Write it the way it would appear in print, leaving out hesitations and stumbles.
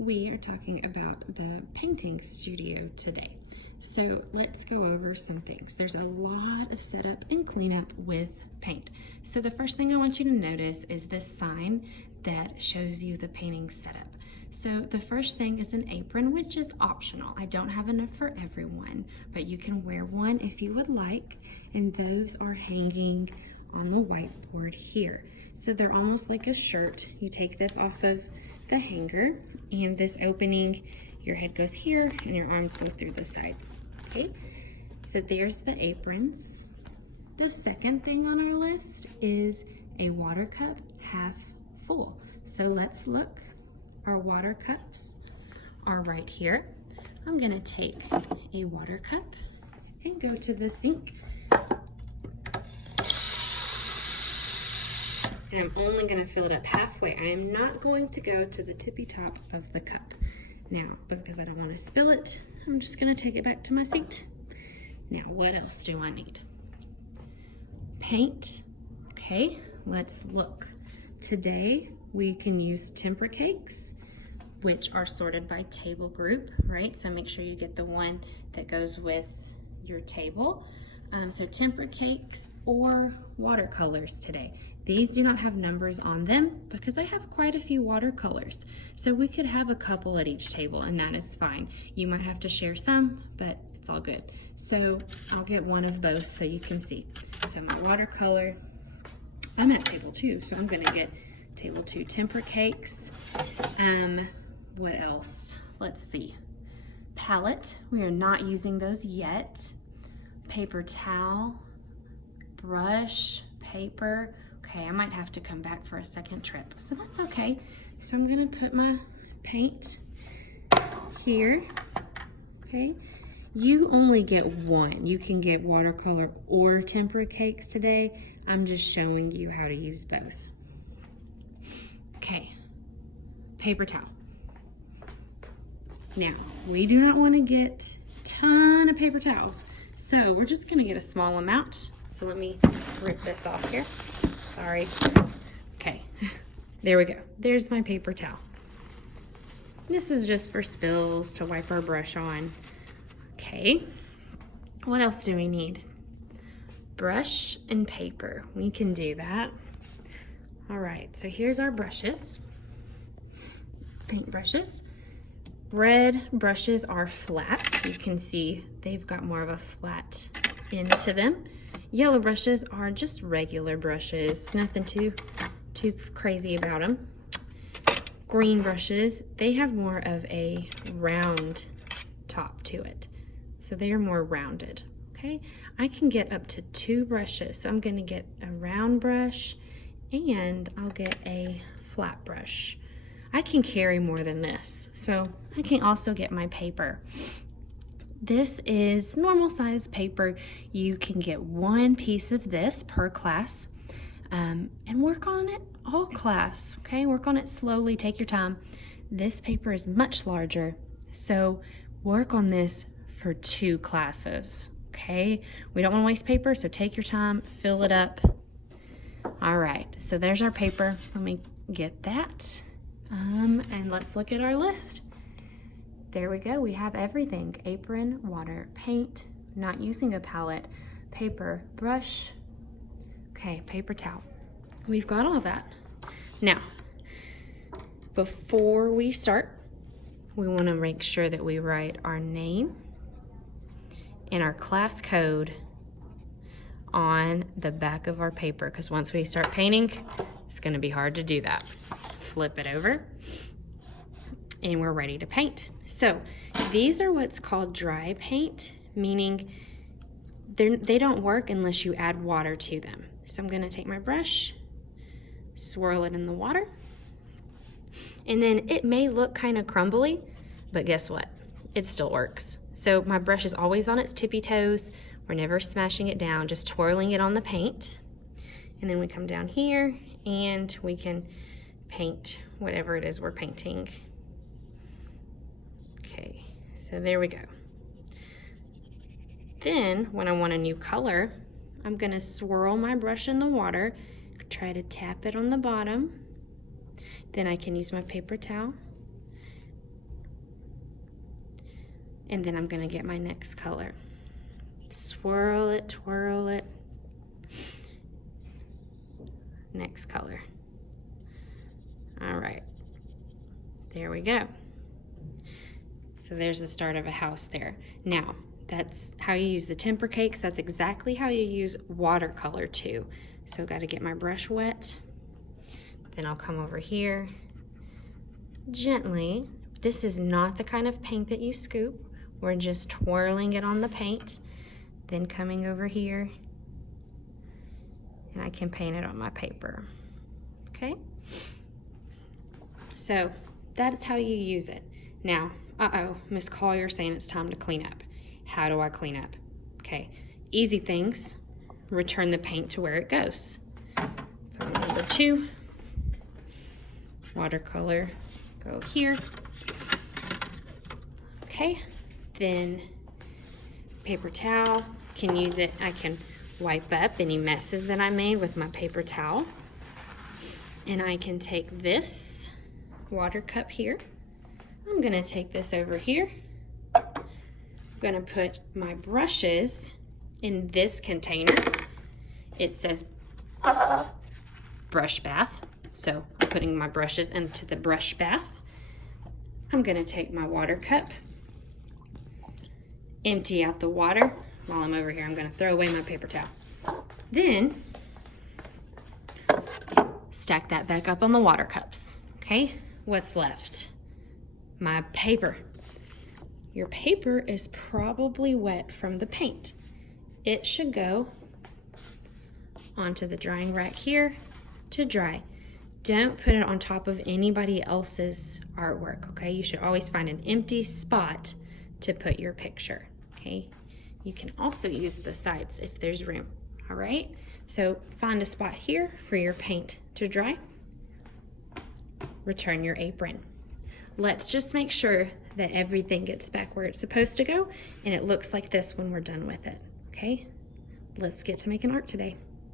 We are talking about the painting studio today. So let's go over some things. There's a lot of setup and cleanup with paint. So the first thing I want you to notice is this sign that shows you the painting setup. So the first thing is an apron, which is optional. I don't have enough for everyone, but you can wear one if you would like, and those are hanging on the whiteboard here. So they're almost like a shirt. You take this off of the hanger, and this opening, your head goes here and your arms go through the sides. Okay, so there's the aprons. The second thing on our list is a water cup half full. So let's look. Our water cups are right here. I'm gonna take a water cup and go to the sink. And I'm only gonna fill it up halfway. I am not going to go to the tippy top of the cup. Now, because I don't wanna spill it, I'm just gonna take it back to my seat. Now, what else do I need? Paint. Okay, let's look. Today, we can use temper cakes, which are sorted by table group, right? So make sure you get the one that goes with your table. So temper cakes or watercolors today. These do not have numbers on them because I have quite a few watercolors. So we could have a couple at each table and that is fine. You might have to share some, but it's all good. So I'll get one of both so you can see. So my watercolor, I'm at table 2, so I'm gonna get table 2 temper cakes. What else? Let's see. Palette, we are not using those yet. Paper towel, brush, paper. Okay, I might have to come back for a second trip, so that's okay. So I'm gonna put my paint here, okay? You only get one. You can get watercolor or temper cakes today. I'm just showing you how to use both. Okay, paper towel. Now, we do not want to get a ton of paper towels, so we're just gonna get a small amount. So let me rip this off here. Sorry. Okay, there we go. There's my paper towel. This is just for spills to wipe our brush on. Okay, what else do we need? Brush and paper. We can do that. All right, so here's our brushes. Paint brushes. Red brushes are flat. You can see they've got more of a flat end to them. Yellow brushes are just regular brushes, nothing too crazy about them. Green brushes, they have more of a round top to it. So they are more rounded, okay? I can get up to 2 brushes. So I'm gonna get a round brush and I'll get a flat brush. I can carry more than this. So I can also get my paper. This is normal size paper. You can get 1 piece of this per class and work on it all class, okay? Work on it slowly, take your time. This paper is much larger, so work on this for 2 classes, okay? We don't wanna waste paper, so take your time, fill it up. All right, so there's our paper. Let me get that. And let's look at our list. There we go, we have everything. Apron, water, paint, not using a palette, paper, brush, okay, paper towel. We've got all that. Now, before we start, we wanna make sure that we write our name and our class code on the back of our paper, because once we start painting, it's gonna be hard to do that. Flip it over, and we're ready to paint. So these are what's called dry paint, meaning they don't work unless you add water to them. So I'm gonna take my brush, swirl it in the water, and then it may look kind of crumbly, but guess what? It still works. So my brush is always on its tippy toes. We're never smashing it down, just twirling it on the paint. And then we come down here and we can paint whatever it is we're painting. Okay, so there we go. Then when I want a new color, I'm gonna swirl my brush in the water, try to tap it on the bottom. Then I can use my paper towel And then I'm gonna get my next color. Swirl it, twirl it. Next color. All right, there we go. So there's the start of a house there. Now, that's how you use the temper cakes. That's exactly how you use watercolor too. So gotta get my brush wet. Then I'll come over here gently. This is not the kind of paint that you scoop. We're just twirling it on the paint. Then coming over here, and I can paint it on my paper, okay? So that is how you use it. Now, Miss Collier saying it's time to clean up. How do I clean up? Okay, easy things. Return the paint to where it goes. Number 2, watercolor, go here. Okay, then paper towel, can use it. I can wipe up any messes that I made with my paper towel. And I can take this water cup here. I'm gonna take this over here. I'm gonna put my brushes in this container. It says brush bath, so I'm putting my brushes into the brush bath. I'm gonna take my water cup, empty out the water. While I'm over here, I'm gonna throw away my paper towel. Then, stack that back up on the water cups, okay? What's left? My paper. Your paper is probably wet from the paint. It should go onto the drying rack here to dry. Don't put it on top of anybody else's artwork, okay? You should always find an empty spot to put your picture, okay? You can also use the sides if there's room, all right? So find a spot here for your paint to dry. Return your apron. Let's just make sure that everything gets back where it's supposed to go and it looks like this when we're done with it, okay? Let's get to making art today.